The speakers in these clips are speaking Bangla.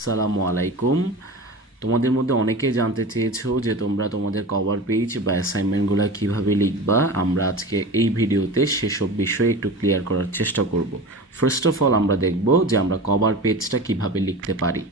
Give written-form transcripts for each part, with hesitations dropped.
আসসালামু আলাইকুম। তোমাদের মধ্যে অনেকেই জানতে চেয়েছো যে তোমরা তোমাদের কভার পেজ বা অ্যাসাইনমেন্টগুলো কিভাবে লিখবা। আমরা আজকে এই ভিডিওতে সেসব বিষয়ে একটু ক্লিয়ার করার চেষ্টা করব। ফার্স্ট অফ অল আমরা দেখব যে আমরা কভার পেজটা কিভাবে লিখতে পারি।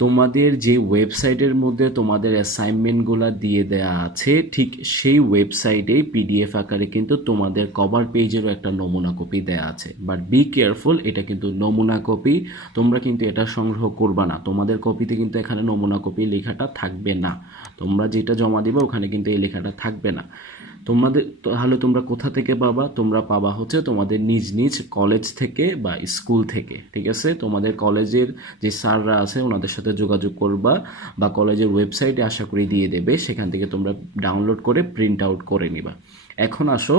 তোমাদের যে ওয়েবসাইটের মধ্যে তোমাদের অ্যাসাইনমেন্টগুলো দিয়ে দেওয়া আছে, ঠিক সেই ওয়েবসাইটেই পিডিএফ আকারে কিন্তু তোমাদের কভার পেজেরও একটা নমুনা কপি দেওয়া আছে। বাট বি কেয়ারফুল, এটা কিন্তু নমুনা কপি, তোমরা কিন্তু এটা সংগ্রহ করবা না। তোমাদের কপিতে কিন্তু এখানে নমুনা কপি লেখাটা থাকবে না। তোমরা যেটা জমা দিবে ওখানে কিন্তু এই লেখাটা থাকবে না। তোমাদের তাহলে তোমরা কোথা থেকে পাবা? তোমরা পাবা হচ্ছে তোমাদের নিজ নিজ কলেজ থেকে বা স্কুল থেকে। ঠিক আছে, তোমাদের কলেজের যে স্যাররা আছে ওনাদের সাথে যোগাযোগ করবা বা কলেজের ওয়েবসাইটে আশা করি দিয়ে দেবে, সেখান থেকে তোমরা ডাউনলোড করে প্রিন্ট আউট করে নিবা। এখন আসো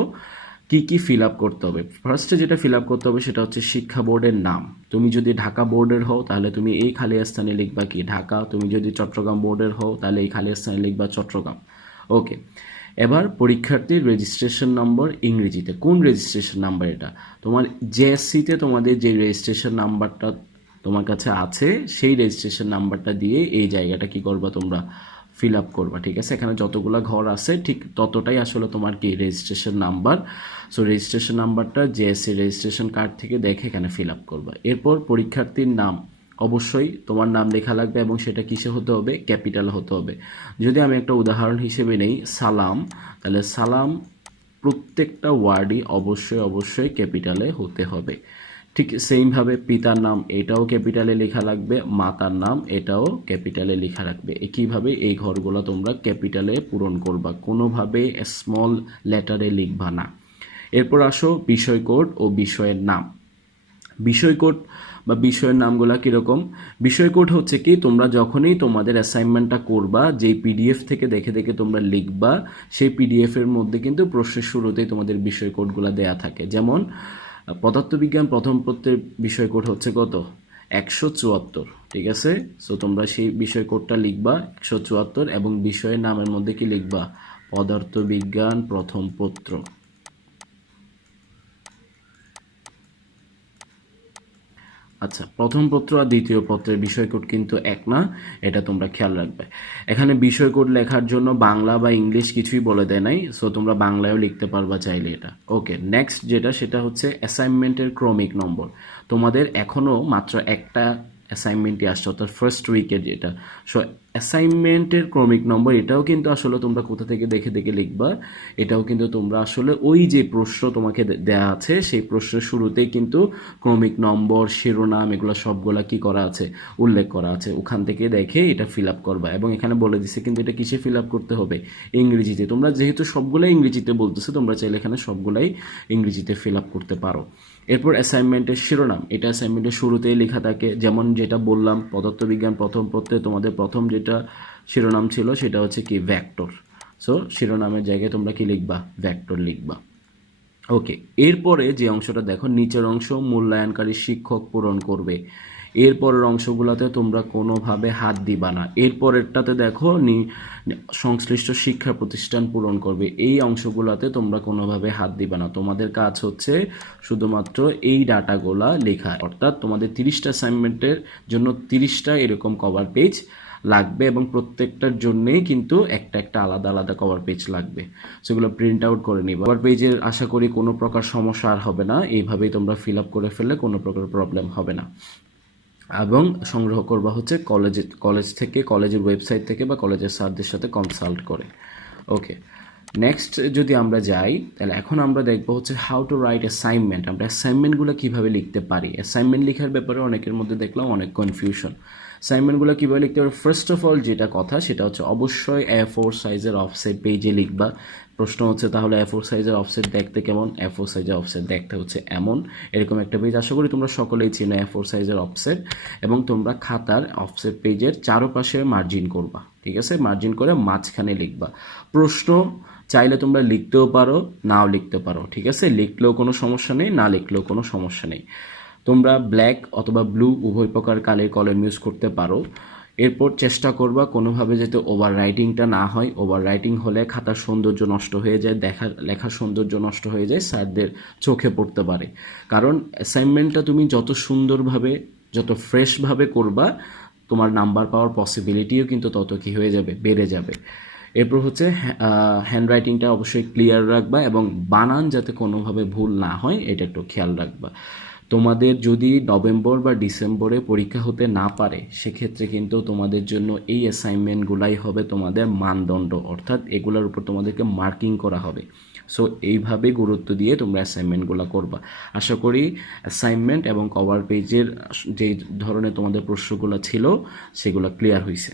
কি কি ফিল আপ করতে হবে। ফার্স্টে যেটা ফিল আপ করতে হবে সেটা হচ্ছে শিক্ষা বোর্ডের নাম। তুমি যদি ঢাকা বোর্ডের হও তাহলে তুমি এই খালি স্থানে লিখবা কি ঢাকা। তুমি যদি চট্টগ্রাম বোর্ডের হও তাহলে এই খালি স্থানে লিখবা চট্টগ্রাম। ওকে, এবার পরীক্ষার্থীর রেজিস্ট্রেশন নম্বর ইংরেজিতে। কোন রেজিস্ট্রেশন নাম্বার? এটা তোমার জেএসসিতে তোমাদের যে রেজিস্ট্রেশন নাম্বারটা তোমার কাছে আছে সেই রেজিস্ট্রেশন নাম্বারটা দিয়ে এই জায়গাটা কি করবা তোমরা ফিল আপ করবা। ঠিক আছে, এখানে যতগুলো ঘর আছে ঠিক ততটাই আসলে তোমার কি রেজিস্ট্রেশন নাম্বার। সো রেজিস্ট্রেশন নাম্বারটা জেএসসি রেজিস্ট্রেশন কার্ড থেকে দেখে এখানে ফিল আপ করবা। এরপর পরীক্ষার্থীর নাম, অবশ্যই তোমার নাম লেখা লাগবে এবং সেটা কিসে হতে হবে? ক্যাপিটাল হতে হবে। যদি আমি একটা উদাহরণ হিসেবে নেই সালাম, তাহলে সালাম প্রত্যেকটা ওয়ার্ডই অবশ্যই অবশ্যই ক্যাপিটালে হতে হবে। ঠিক সেইমভাবে পিতার নাম, এটাও ক্যাপিটালে লেখা লাগবে। মাতার নাম, এটাও ক্যাপিটালে লেখা রাখবে। একইভাবে এই ঘরগুলো তোমরা ক্যাপিটালে পূরণ করবা, কোনোভাবে স্মল লেটারে লিখবা না। এরপর আসো বিষয় কোড ও বিষয়ের নাম। বিষয় কোড বা বিষয়ের নামগুলো কীরকম? বিষয় কোড হচ্ছে কি, তোমরা যখনই তোমাদের অ্যাসাইনমেন্টটা করবা, যেই পিডিএফ থেকে দেখে দেখে তোমরা লিখবা, সেই পিডিএফের মধ্যে কিন্তু প্রশ্নের শুরুতেই তোমাদের বিষয় কোডগুলো দেয়া থাকে। যেমন পদার্থবিজ্ঞান প্রথম পত্রের বিষয় কোড হচ্ছে কত? 174। ঠিক আছে, সো তোমরা সেই বিষয় কোডটা লিখবা 174 এবং বিষয়ের নামের মধ্যে কি লিখবা? পদার্থবিজ্ঞান প্রথম পত্র। আচ্ছা, প্রথম পত্র আর দ্বিতীয় পত্রের বিষয় কোড কিন্তু এক না, এটা তোমরা খেয়াল রাখবে। এখানে বিষয় কোড লেখার জন্য বাংলা বা ইংলিশ কিছুই বলে দেয় নাই, সো তোমরা বাংলায়ও লিখতে পারবা চাইলে এটা। ওকে, নেক্সট যেটা সেটা হচ্ছে অ্যাসাইনমেন্টের ক্রমিক নম্বর। তোমাদের এখনও মাত্র একটা অ্যাসাইনমেন্টই আসছে, অর্থাৎ ফার্স্ট উইকের যেটা। সো অ্যাসাইনমেন্টের ক্রমিক নম্বর এটাও কিন্তু আসলে তোমরা কোথা থেকে দেখে দেখে লিখবা। এটাও কিন্তু তোমরা আসলে ওই যে প্রশ্ন তোমাকে দেয়া আছে সেই প্রশ্নের শুরুতেই কিন্তু ক্রমিক নম্বর, শিরোনাম, এগুলো সবগুলা কি করা আছে? উল্লেখ করা আছে। ওখান থেকে দেখে এটা ফিল আপ করবা এবং এখানে বলে দিছে কিন্তু এটা কিসে ফিল আপ করতে হবে? ইংরেজিতে। তোমরা যেহেতু সবগুলাই ইংরেজিতে বলতেছে, তোমরা চাইলে এখানে সবগুলাই ইংরেজিতে ফিল আপ করতে পারো। এরপর অ্যাসাইনমেন্টের শিরোনাম, এটা অ্যাসাইনমেন্টের শুরুতেই লেখা থাকে। যেমন যেটা বললাম পদার্থবিজ্ঞান প্রথম পত্রে তোমাদের প্রথম যেটা শিরোনাম ছিল সেটা হচ্ছে কি ভেক্টর। সো শিরোনামের জায়গায় তোমরা কি লিখবা? ভেক্টর লিখবা। ওকে, এরপরে যে অংশটা দেখো, নিচের অংশ মূল্যায়নকারী শিক্ষক পূরণ করবে। এরপরের অংশগুলোতে তোমরা কোনোভাবে হাত দিবা না। এরপরেরটাতে দেখো সংশ্লিষ্ট শিক্ষা প্রতিষ্ঠান পূরণ করবে। এই অংশগুলোতে তোমরা কোনোভাবে হাত দিবা না। তোমাদের কাজ হচ্ছে শুধুমাত্র এই ডাটাগুলা লেখা। অর্থাৎ তোমাদের 30টা অ্যাসাইনমেন্টের জন্য 30টা এরকম কভার পেজ লাগবে এবং প্রত্যেকটার জন্যেই কিন্তু একটা একটা আলাদা আলাদা কভার পেজ লাগবে। সেগুলো প্রিন্ট আউট করে নিবা। কভার পেজের আশা করি কোনো প্রকার সমস্যা আর হবে না। এইভাবেই তোমরা ফিল আপ করে ফেললে কোনো প্রকার প্রবলেম হবে না। এবং সংগ্রহ করবা হচ্ছে কলেজ থেকে, কলেজের ওয়েবসাইট থেকে বা কলেজের স্যারদের সাথে কনসাল্ট করে। ওকে, নেক্সট যদি আমরা যাই তাহলে এখন আমরা দেখবো হচ্ছে হাউ টু রাইট অ্যাসাইনমেন্ট। আমরা অ্যাসাইনমেন্টগুলো কীভাবে লিখতে পারি। অ্যাসাইনমেন্ট লেখার ব্যাপারে অনেকের মধ্যে দেখলাম অনেক কনফিউশন। অ্যাসাইনমেন্টগুলো কীভাবে লিখতে পারি? ফার্স্ট অফ অল যেটা কথা সেটা হচ্ছে অবশ্যই A4 সাইজের অফসেট পেজে লিখবা। প্রশ্ন হচ্ছে তাহলে A4 সাইজের অফসেট দেখতে কেমন? A4 সাইজের অফসেট দেখতে হচ্ছে এমন, এরকম একটা পেজ। আশা করি তোমরা সকলেই চিনো A4 সাইজের অফসেট। এবং তোমরা খাতার অফসেট পেজের চারপাশে মার্জিন করবা। ঠিক আছে, মার্জিন করে মাঝখানে লিখবা। প্রশ্ন চাইলে তোমরা লিখতেও পারো, নাও লিখতে পারো। ঠিক আছে, লিখলেও কোনো সমস্যা নেই, না লিখলেও কোনো সমস্যা নেই। তোমরা ব্ল্যাক অথবা ব্লু উভয় প্রকার কালের কলম ইউজ করতে পারো। এরপর চেষ্টা করবা কোনোভাবে যাতে ওভার রাইটিংটা না হয়। ওভার রাইটিং হলে খাতার সৌন্দর্য নষ্ট হয়ে যায়, লেখার সৌন্দর্য নষ্ট হয়ে যায়, স্যারদের চোখে পড়তে পারে। কারণ অ্যাসাইনমেন্টটা তুমি যত সুন্দরভাবে যত ফ্রেশভাবে করবা তোমার নাম্বার পাওয়ার পসিবিলিটিও কিন্তু তত কি হয়ে যাবে, বেড়ে যাবে। এরপর হচ্ছে হ্যান্ডরাইটিংটা অবশ্যই ক্লিয়ার রাখবা এবং বানান যাতে কোনোভাবে ভুল না হয় এটা একটু খেয়াল রাখবা। তোমাদের যদি নভেম্বর বা ডিসেম্বরে পরীক্ষা হতে না পারে সেক্ষেত্রে কিন্তু তোমাদের জন্য এই অ্যাসাইনমেন্টগুলাই হবে তোমাদের মানদণ্ড, অর্থাৎ এগুলোর উপর তোমাদেরকে মার্কিং করা হবে। সো এইভাবে গুরুত্ব দিয়ে তোমরা অ্যাসাইনমেন্টগুলো করবা। আশা করি অ্যাসাইনমেন্ট এবং কভার পেজের যে ধরনের তোমাদের প্রশ্নগুলো ছিল সেগুলো ক্লিয়ার হয়েছে।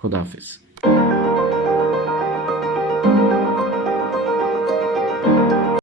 খোদা হাফেজ।